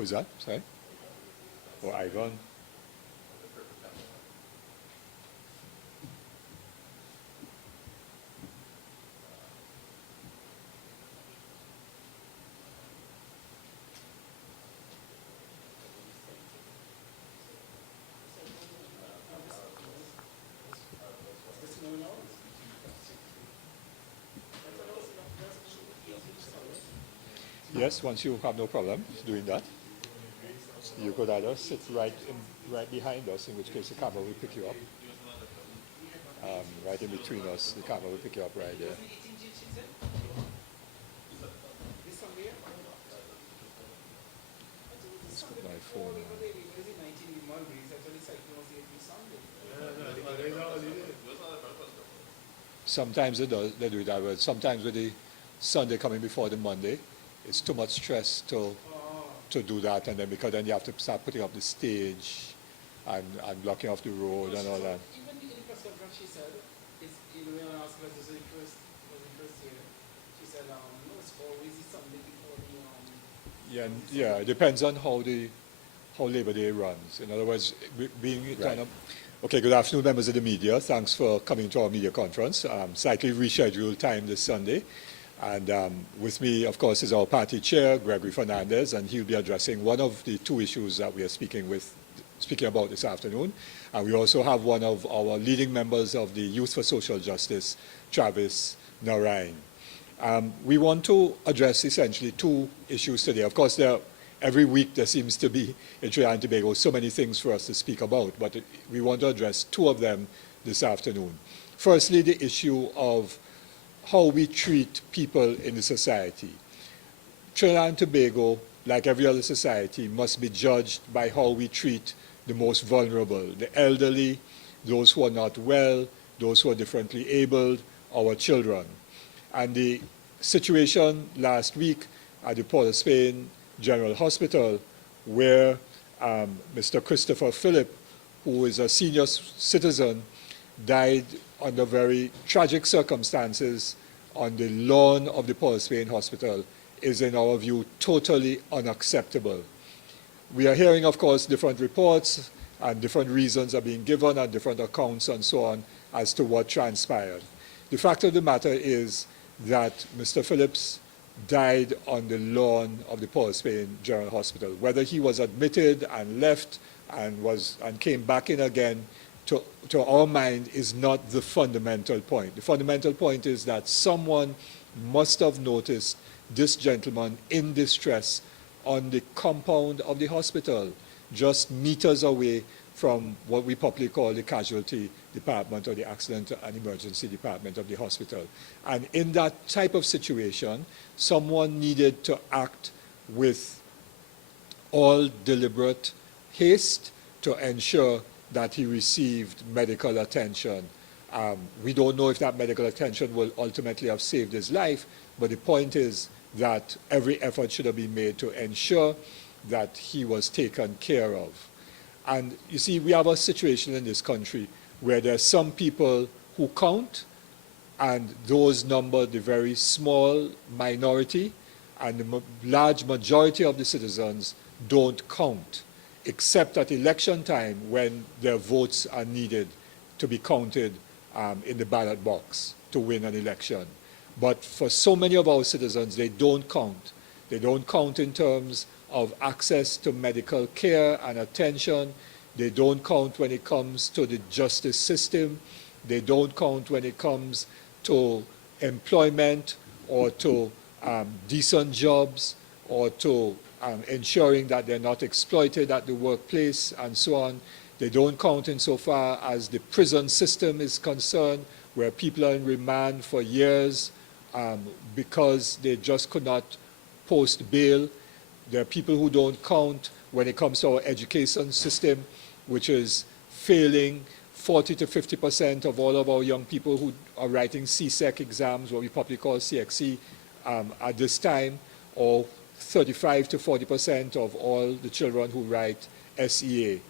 Who's that? Sorry? Oh, Ivan. Yes, once you have no problem doing that, you could either sit right behind us, in which case the camera will pick you up. Right in between us, the camera will pick you up right there. My phone. Sometimes they do it that way. Sometimes with the Sunday coming before the Monday, it's too much stress to do that, and then because then you have to start putting up the stage and blocking off the road and all that. Even in the press conference, she said, when I asked her, this was the first year, she said, no, it's always the Sunday before the Yeah, it depends on how Labor Day runs. In other words, being kind of. Okay, good afternoon, members of the media. Thanks for coming to our media conference. Slightly rescheduled time this Sunday. And with me, of course, is our party chair, Gregory Fernandez, and he'll be addressing one of the two issues that we are speaking about this afternoon. And we also have one of our leading members of the Youth for Social Justice, Travis Narain. We want to address essentially two issues today. Of course, every week there seems to be in Trinidad and Tobago so many things for us to speak about, but we want to address two of them this afternoon. Firstly, the issue of how we treat people in the society. Trinidad and Tobago, like every other society, must be judged by how we treat the most vulnerable, the elderly, those who are not well, those who are differently abled, our children. And the situation last week at the Port of Spain General Hospital, where Mr. Christopher Phillip, who is a senior citizen, died under very tragic circumstances on the lawn of the Port of Spain Hospital, is, in our view, totally unacceptable. We are hearing, of course, different reports and different reasons are being given and different accounts and so on as to what transpired. The fact of the matter is that Mr. Phillips died on the lawn of the Port of Spain General Hospital. Whether he was admitted and left and came back in again, to our mind, is not the fundamental point. The fundamental point is that someone must have noticed this gentleman in distress on the compound of the hospital, just meters away from what we popularly call the casualty department or the accident and emergency department of the hospital. And in that type of situation, someone needed to act with all deliberate haste to ensure that he received medical attention. We don't know if that medical attention will ultimately have saved his life, but the point is that every effort should have been made to ensure that he was taken care of. And you see, we have a situation in this country where there are some people who count, and those number the very small minority, and the large majority of the citizens don't count, except at election time when their votes are needed to be counted in the ballot box to win an election. But for so many of our citizens, they don't count. They don't count in terms of access to medical care and attention. They don't count when it comes to the justice system. They don't count when it comes to employment or to decent jobs or to ensuring that they're not exploited at the workplace and so on. They don't count insofar as the prison system is concerned, where people are in remand for years because they just could not post bail. There are people who don't count when it comes to our education system, which is failing 40 to 50% of all of our young people who are writing CSEC exams, what we popularly call CXC, at this time, or 35 to 40% of all the children who write SEA.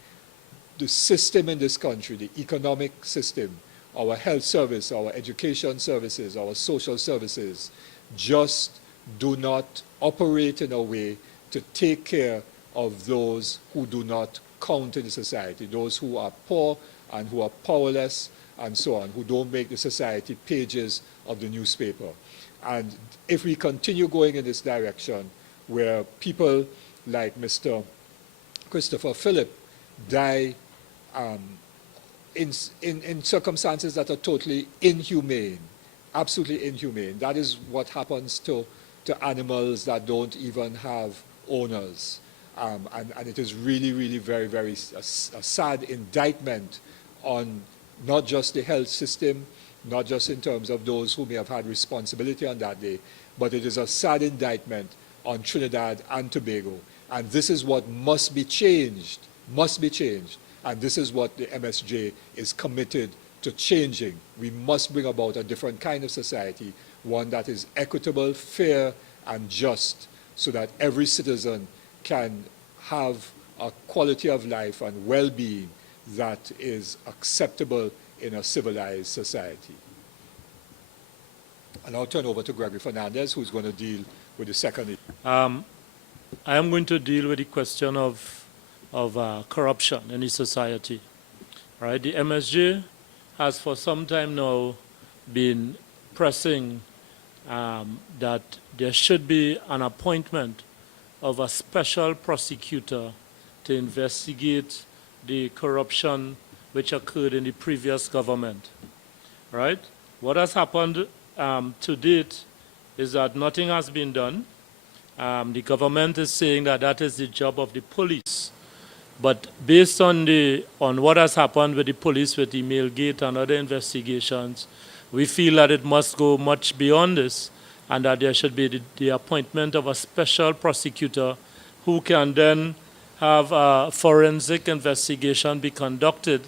The system in this country, the economic system, our health service, our education services, our social services, just do not operate in a way to take care of those who do not count in the society, those who are poor and who are powerless and so on, who don't make the society pages of the newspaper. And if we continue going in this direction, where people like Mr. Christopher Phillip die in circumstances that are totally inhumane, absolutely inhumane. That is what happens to animals that don't even have owners. And it is really, really very, very a sad indictment on not just the health system, not just in terms of those who may have had responsibility on that day, but it is a sad indictment on Trinidad and Tobago. And this is what must be changed, and this is what the MSJ is committed to changing. We must bring about a different kind of society, one that is equitable, fair, and just, so that every citizen can have a quality of life and well-being that is acceptable in a civilized society. And I'll turn over to Gregory Fernandez, who's going to deal with the second issue. I am going to deal with the question of corruption in the society. Right? The MSJ has for some time now been pressing that there should be an appointment of a special prosecutor to investigate the corruption which occurred in the previous government. Right? What has happened to date is that nothing has been done. The government is saying that that is the job of the police. But based on what has happened with the police, with the Mailgate and other investigations, we feel that it must go much beyond this, and that there should be the appointment of a special prosecutor who can then have a forensic investigation be conducted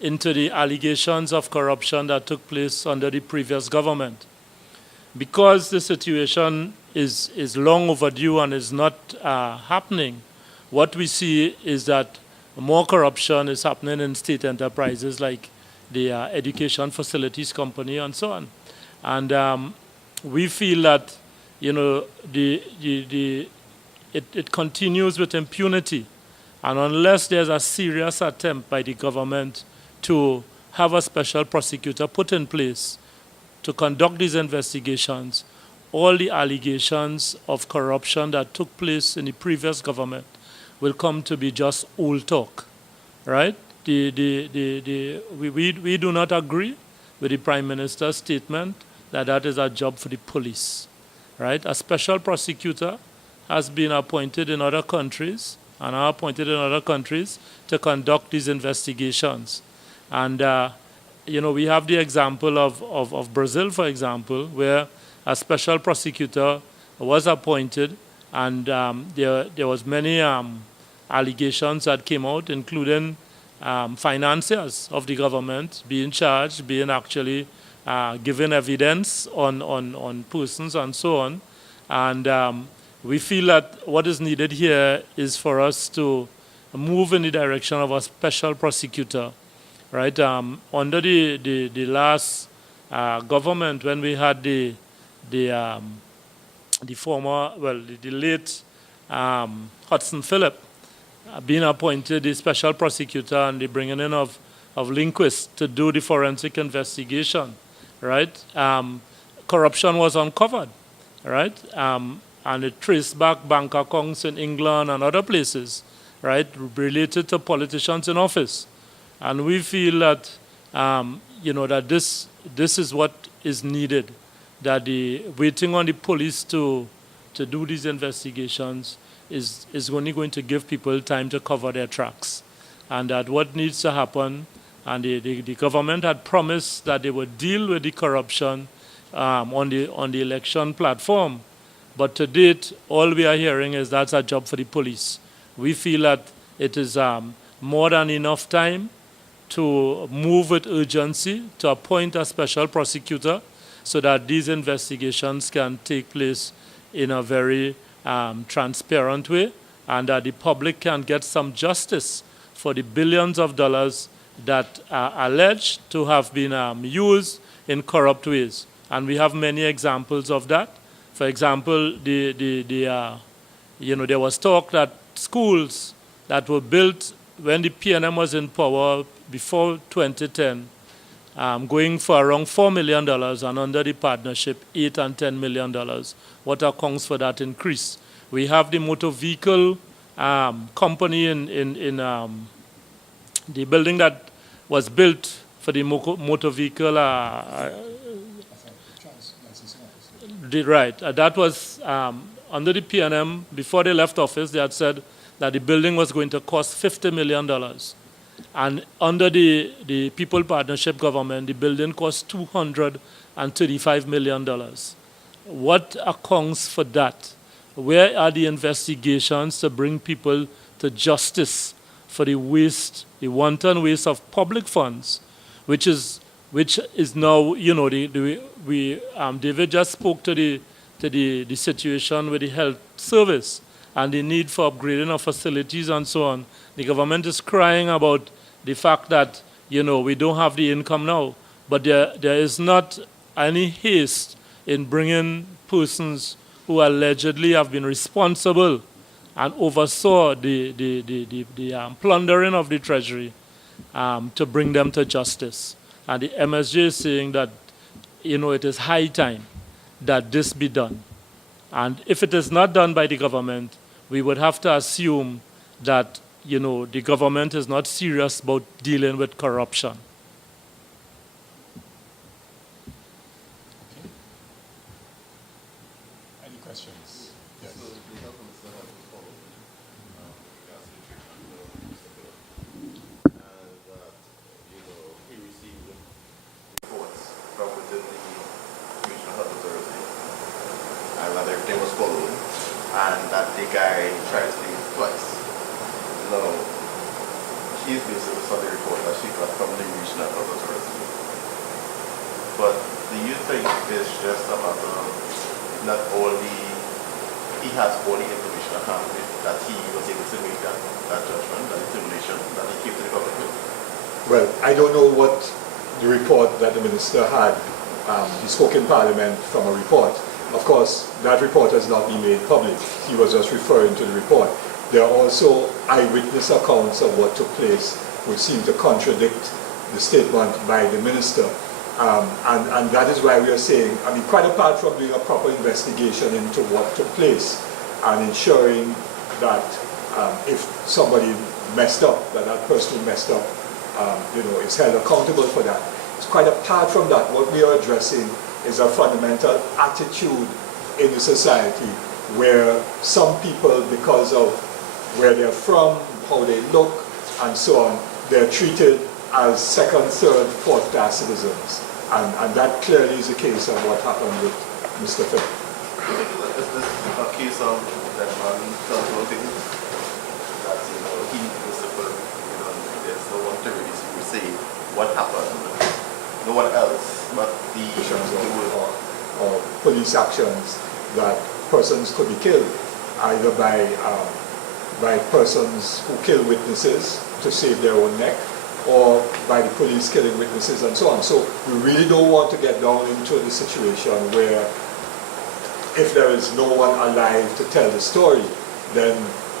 into the allegations of corruption that took place under the previous government. Because the situation is long overdue and is not happening, what we see is that more corruption is happening in state enterprises like the Education Facilities Company and so on. And we feel that, you know, it continues with impunity. And unless there's a serious attempt by the government to have a special prosecutor put in place to conduct these investigations, all the allegations of corruption that took place in the previous government will come to be just old talk, right? We do not agree with the Prime Minister's statement that that is a job for the police, right? A special prosecutor has been appointed in other countries and are appointed in other countries to conduct these investigations. And, you know, we have the example of Brazil, for example, where a special prosecutor was appointed, and there was many allegations that came out, including financiers of the government being charged, being actually given evidence on persons and so on. And we feel that what is needed here is for us to move in the direction of a special prosecutor, right? Under the last government, when we had the late Hudson Phillip being appointed the special prosecutor, and the bringing in of linguists to do the forensic investigation, right? Corruption was uncovered, right? And it traced back bank accounts in England and other places, right, related to politicians in office. And we feel that, you know, that this is what is needed, that the waiting on the police to do these investigations is only going to give people time to cover their tracks. And that what needs to happen, and the government had promised that they would deal with the corruption on the election platform. But to date, all we are hearing is that's a job for the police. We feel that it is more than enough time to move with urgency to appoint a special prosecutor so that these investigations can take place in a very transparent way, and that the public can get some justice for the billions of dollars that are alleged to have been used in corrupt ways. And we have many examples of that. For example, you know, there was talk that schools that were built when the PNM was in power before 2010, going for around $4 million, and under the partnership, $8 and $10 million. What accounts for that increase? We have the motor vehicle company in the building that was built for the motor vehicle. Right. That was under the PNM. Before they left office, they had said that the building was going to cost $50 million. And under the People Partnership government, the building cost $235 million. What accounts for that? Where are the investigations to bring people to justice for the waste, the wanton waste of public funds, which is now, David just spoke to the situation with the health service and the need for upgrading of facilities and so on. The government is crying about the fact that, we don't have the income now, but there is not any haste in bringing persons who allegedly have been responsible and oversaw the plundering of the treasury to bring them to justice. And the MSJ is saying that, it is high time that this be done. And if it is not done by the government, we would have to assume that, the government is not serious about dealing with corruption. Any questions? Yes. So the government still has to follow regards to the treatment and that, he received reports from within the Regional Health Authority and that everything was followed and that the guy tried to leave twice. No, she's basically saw the report that she got from the Regional Health Authority. But do you think it's just a matter of not only he has all the information at hand that he was able to make that judgment, that determination that he came to the government with? Well, I don't know what the report that the minister had. He spoke in Parliament from a report. Of course, that report has not been made public. He was just referring to the report. There are also eyewitness accounts of what took place, which seem to contradict the statement by the minister. And that is why we are saying, quite apart from doing a proper investigation into what took place and ensuring that if somebody messed up, that person who messed up, is held accountable for that. It's quite apart from that. What we are addressing is a fundamental attitude in the society where some people, because of where they're from, how they look, and so on, they're treated as second, third, fourth class citizens. And that clearly is the case of what happened with Mr. Fick. Is this a case of that man tells no things that he was simple, there's no one to really say what happened, no one else but the or police actions that persons could be killed either by persons who kill witnesses to save their own neck, or by the police killing witnesses and so on. So we really don't want to get down into the situation where if there is no one alive to tell the story, then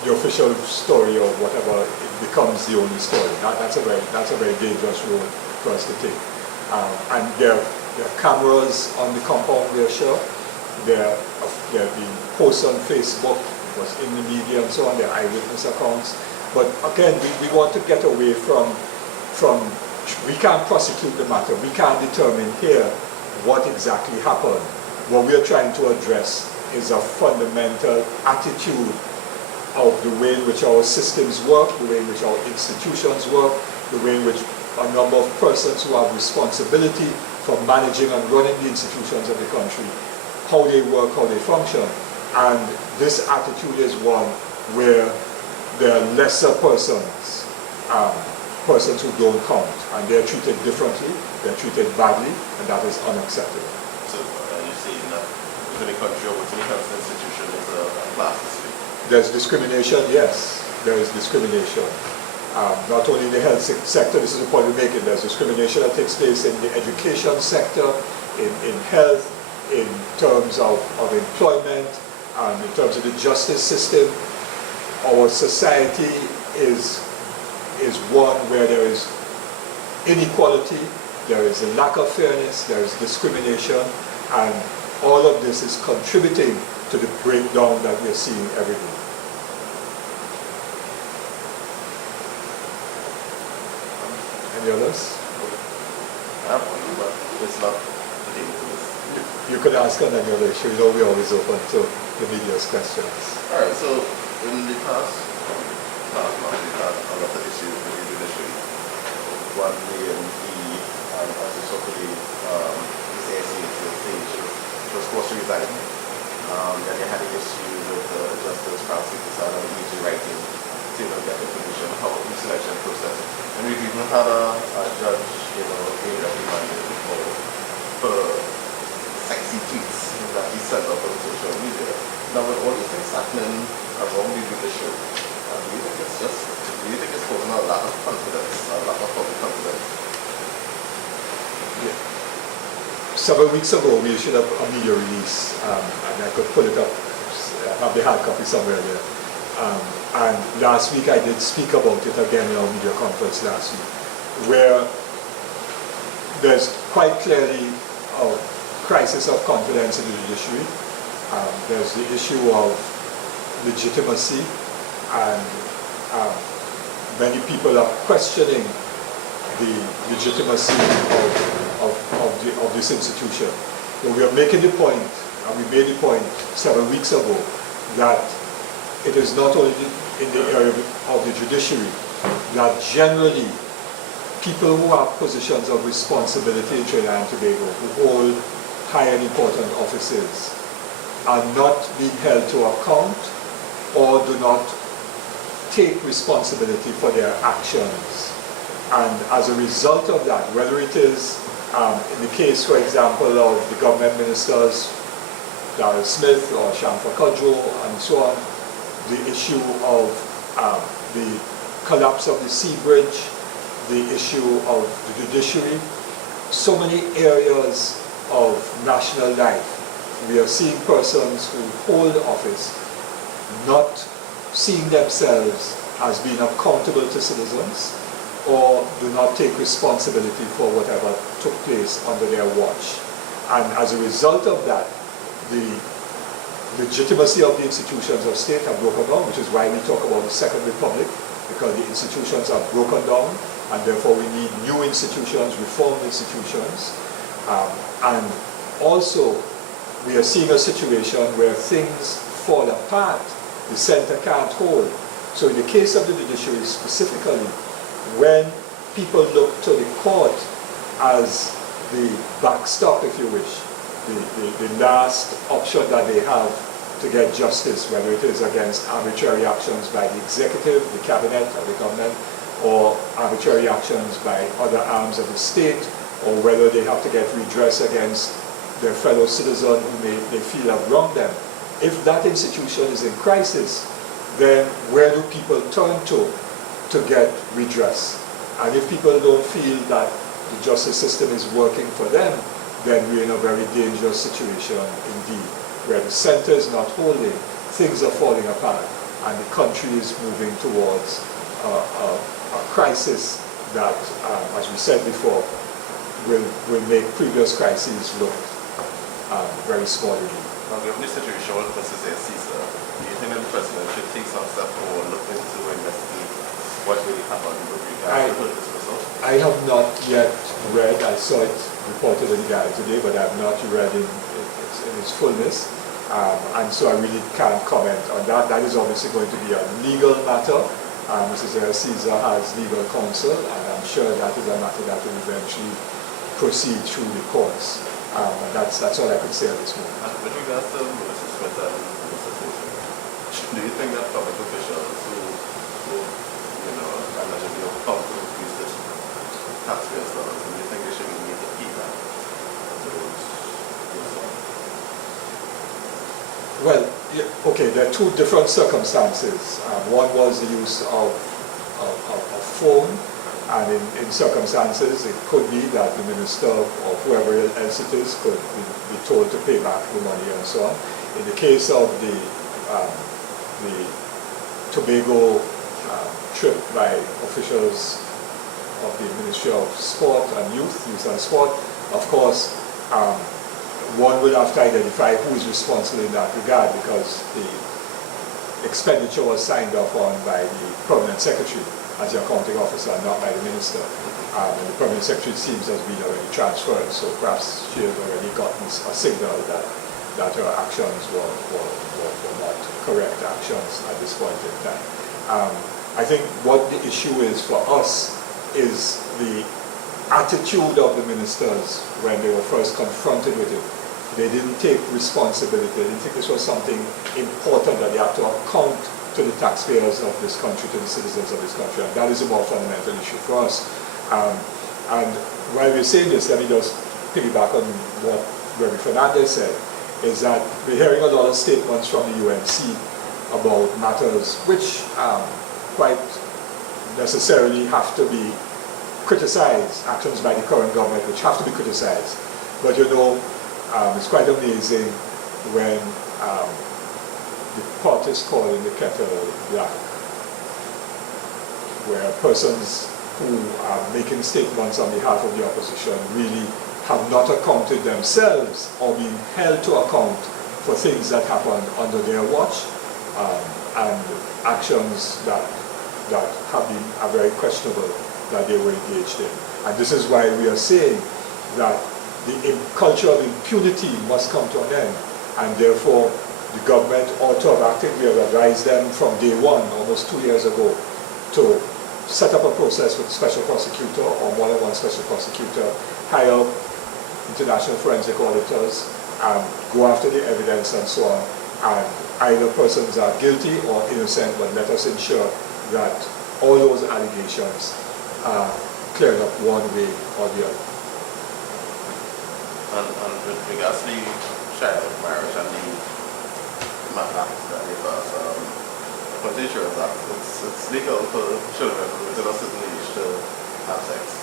the official story or whatever, it becomes the only story. That's a very dangerous road for us to take. And there are cameras on the compound, we're sure. There have been posts on Facebook, it was in the media and so on, there are eyewitness accounts. But again, we want to get away from, we can't prosecute the matter, we can't determine here what exactly happened. What we are trying to address is a fundamental attitude of the way in which our systems work, the way in which our institutions work, the way in which a number of persons who have responsibility for managing and running the institutions of the country, how they work, how they function. And this attitude is one where there are lesser persons, persons who don't count, and they're treated differently, they're treated badly, and that is unacceptable. So you're saying that within a country or within a health institution is a class dispute? There's discrimination, yes, there is discrimination. Not only in the health sector, this is the point we're making, there's discrimination that takes place in the education sector, in health, in terms of employment, in terms of the justice system. our society is one where there is inequality, there is a lack of fairness, there is discrimination, and all of this is contributing to the breakdown that we are seeing every day. Any others? I have one, but it's not pertaining to this. You could ask on any other issue. You know, we're always open to the media's questions. All right, so in the past month, we've had a lot of issues with the judiciary. One being as you saw for the CAC, which was forced to resign. Then you had the issue with Justice Francis Casada and EG writing to get information about the selection process. And we've even had a judge, being reprimanded for sexy tweets that he sent out on social media. Now with all these things happening around the judiciary, do you think it's causing a lack of confidence, a lack of public confidence? Yeah. Several weeks ago, we issued a media release, and I could pull it up, I have the hard copy somewhere there. And last week I did speak about it again in our media conference last week, where there's quite clearly a crisis of confidence in the judiciary. There's the issue of legitimacy, and many people are questioning the legitimacy of this institution. But we are making the point, and we made the point several weeks ago, that it is not only in the area of the judiciary that generally people who have positions of responsibility in Trinidad and Tobago, who hold high and important offices, are not being held to account or do not take responsibility for their actions. And as a result of that, whether it is in the case, for example, of the government ministers, Darrell Smith or Shamfa Kudrow and so on, the issue of the collapse of the sea bridge, the issue of the judiciary, so many areas of national life. We are seeing persons who hold office not seeing themselves as being accountable to citizens or do not take responsibility for whatever took place under their watch. And as a result of that, the legitimacy of the institutions of state have broken down, which is why we talk about the Second Republic, because the institutions are broken down, and therefore we need new institutions, reformed institutions. And also, we are seeing a situation where things fall apart, the center can't hold. So in the case of the judiciary specifically, when people look to the court as the backstop, if you wish, the last option that they have to get justice, whether it is against arbitrary actions by the executive, the cabinet, or the government, or arbitrary actions by other arms of the state, or whether they have to get redress against their fellow citizen who they feel have wronged them. If that institution is in crisis, then where do people turn to get redress? And if people don't feel that the justice system is working for them, then we're in a very dangerous situation indeed, where the center is not holding, things are falling apart, and the country is moving towards a crisis that, as we said before, will make previous crises look very small indeed. Now, given the situation with Mrs. Caesar, do you think that the president should take some steps or look into investigate what really happened with regards to her dismissal? I have not yet read, I saw it reported in the Guardian today, but I have not read in its fullness. And so I really can't comment on that. That is obviously going to be a legal matter. Mrs. Caesar has legal counsel, and I'm sure that is a matter that will eventually proceed through the courts. And that's all I could say at this moment. And with regards to Mrs. Smith and Mrs. Caesar, do you think that public officials who allegedly have come to increase this taxpayers' dollars, do you think they should be made to pay that to those? Well, okay, there are two different circumstances. One was the use of a phone, and in circumstances it could be that the minister or whoever else it is could be told to pay back the money and so on. In the case of the Tobago trip by officials of the Ministry of Sport and Youth and Sport. Of course, one will have to identify who is responsible in that regard, because the expenditure was signed off on by the Permanent Secretary as the accounting officer, not by the Minister. And the Permanent Secretary seems to have been already transferred, so perhaps she has already gotten a signal that her actions were not correct actions at this point in time. I think what the issue is for us is the attitude of the ministers when they were first confronted with it. They didn't take responsibility. They didn't think this was something important that they had to account to the taxpayers of this country, to the citizens of this country. And that is a more fundamental issue for us. And while we're saying this, let me just piggyback on what Reverend Fernandez said, is that we're hearing a lot of statements from the UNC about matters which quite necessarily have to be criticized, actions by the current government which have to be criticized. But you know, it's quite amazing when the pot is calling the kettle black, where persons who are making statements on behalf of the opposition really have not accounted themselves or been held to account for things that happened under their watch, and actions that have been very questionable that they were engaged in. And this is why we are saying that the culture of impunity must come to an end, and therefore the government ought to have acted. We have advised them from day one, almost 2 years ago, to set up a process with a special prosecutor or more than one special prosecutor, hire international forensic auditors, and go after the evidence and so on. And either persons are guilty or innocent, but let us ensure that all those allegations are cleared up one way or the other. And with regards to the child marriage and the act that they passed, for the Insurance Act, it's legal for children within a certain age to have sex,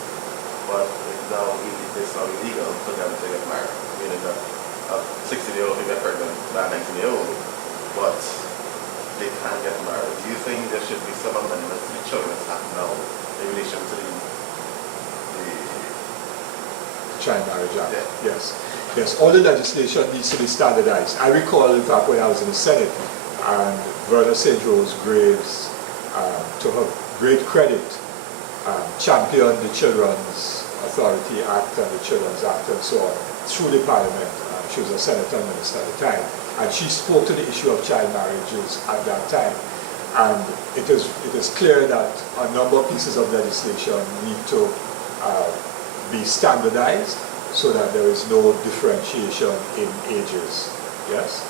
but it's now illegal for them to get married, meaning that a 16-year-old can get pregnant by a 19-year-old, but they can't get married. Do you think there should be some amendments to the Children's Act now in relation to the Child Marriage Act? Yeah. Yes. Yes, all the legislation needs to be standardized. I recall, in fact, when I was in the Senate, and Verna St. Rose Graves, to her great credit, championed the Children's Authority Act and the Children's Act and so on through the Parliament. She was a senator and minister at the time, and she spoke to the issue of child marriages at that time. And it is clear that a number of pieces of legislation need to be standardized so that there is no differentiation in ages. Yes,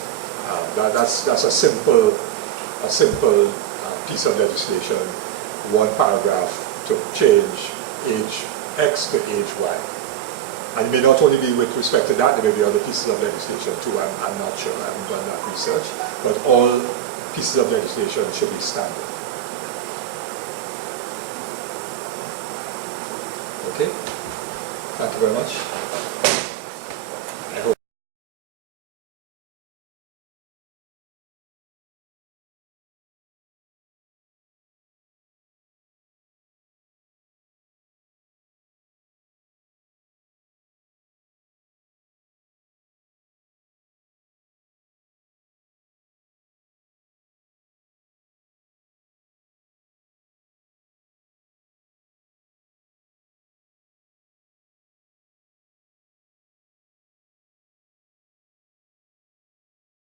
that's a simple piece of legislation, one paragraph to change age X to age Y. And it may not only be with respect to that, there may be other pieces of legislation too. I'm not sure, I haven't done that research, but all pieces of legislation should be standard. Okay, thank you very much.